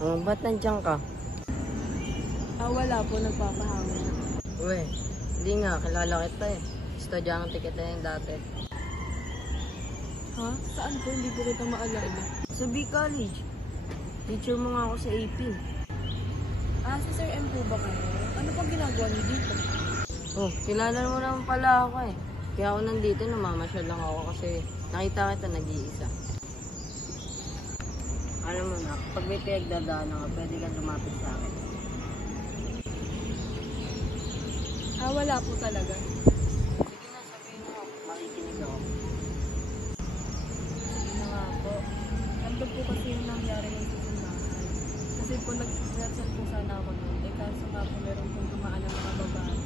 Ba't nandiyan ka? Wala po, nagpapahangin. Uwe, hindi nga, kilala kita eh. Estudyante kita yung dati. Ha? Saan po? Hindi ko kita maalala. Sa B College. Teacher mo nga ako sa AP. Si Sir M po ba kayo? Ano pang ginagawa niyo dito? Oh, kilala mo naman pala ako eh. Kaya ako nandito, namamasyal lang ako kasi nakita kita nag-iisa. Alam mo na, pag may pinagdadaanan ka, pwede kang lumapit sa akin. Wala po talaga. Sige na, sabihin mo. Makikinig ako. Sige na nga po. Ano po kasi yung nangyari ng susundahan? Kasi po nag-rehearsal po sana ako nun. Kaso nga po meron pong dumaan ng mga babae.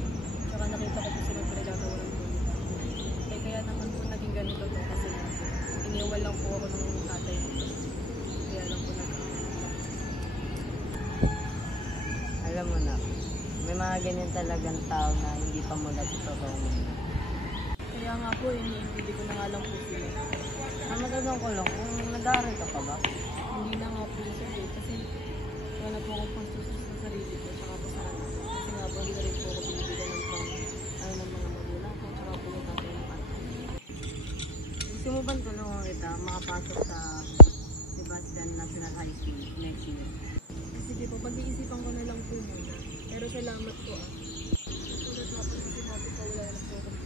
Tsaka nakita ko po sila pinagagawa ng punitan. Kaya naman po naging ganito po kasi iniwan lang po ako ng tatay ko. Kaya lang po Alam mo na, may mga ganyan talagang tao na hindi pa mula sa totoong mundo. Kaya nga po, iniintindi ko na nga lang po sila. Matanong ko lang, kung nag-aaral ka pa ba? Hindi na nga po sir eh. Kasi wala po akong pangsusus sa sarili ko. Tsaka po sa anak. Kasi nga po, hindi na rin po ako binibigyan ng pang ng mga magulang ko. Tsaka po yung tatay ng anak. Gusto mo bang tulungan kita makapasok sa Sebastian National High School next year? Sige po, pag-iisipan ko na lang po muna. Pero salamat po Tulad na po kasi natin pa wala na po kong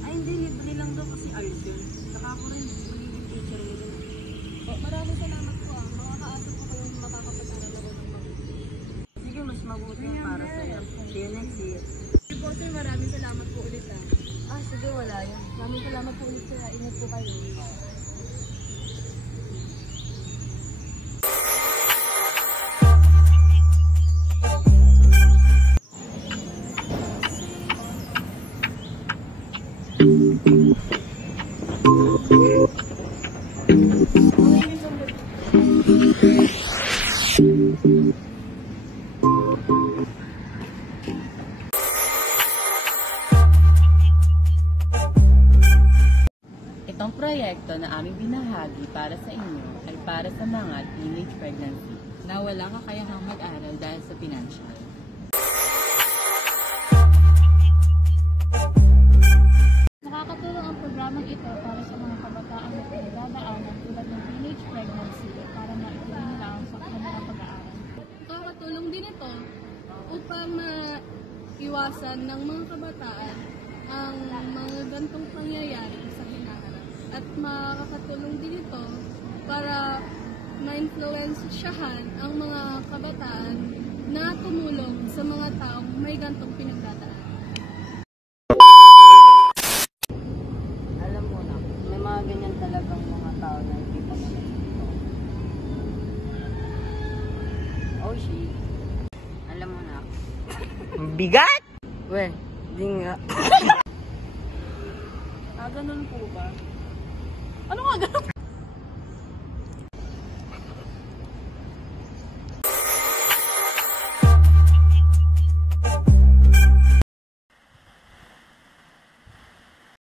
Ay hindi, libre lang daw kasi arts yun. Saka ako rin, magiging teacher mo rin. Maraming salamat po Makakaasa po kayong makakapag-aral ako ng mabuti. Sige, mas mabuti yung para sa'yo. See you next year. Sige po sir, maraming salamat po ulit Sige, wala yun. Maraming salamat po ulit sir. Ingat po kayo. Itong proyekto na aming binahagi para sa inyo ay para sa mga teenage pregnancy na wala kakayahang mag-aral dahil sa financial. Nakakatulong ang programang ito para sa mga kabataan na pinagdadaanan tulad ng teenage pregnancy para maituloy nila ang kanilang pag-aaral. Nakakatulong din ito upang maiwasan ng mga kabataan ang mga gantong pangyayari sa hinaharap. At makakatulong din ito para ma-influensyahan ang mga kabataan na tumulong sa mga taong may gantong pinagdadaan. Alam mo na, may mga ganyan talagang mga tao na hindi pa mula sa totoo. Oh shit. Alam mo na. Bigat! We, di nga. Ganun po ba? Ano nga ganun?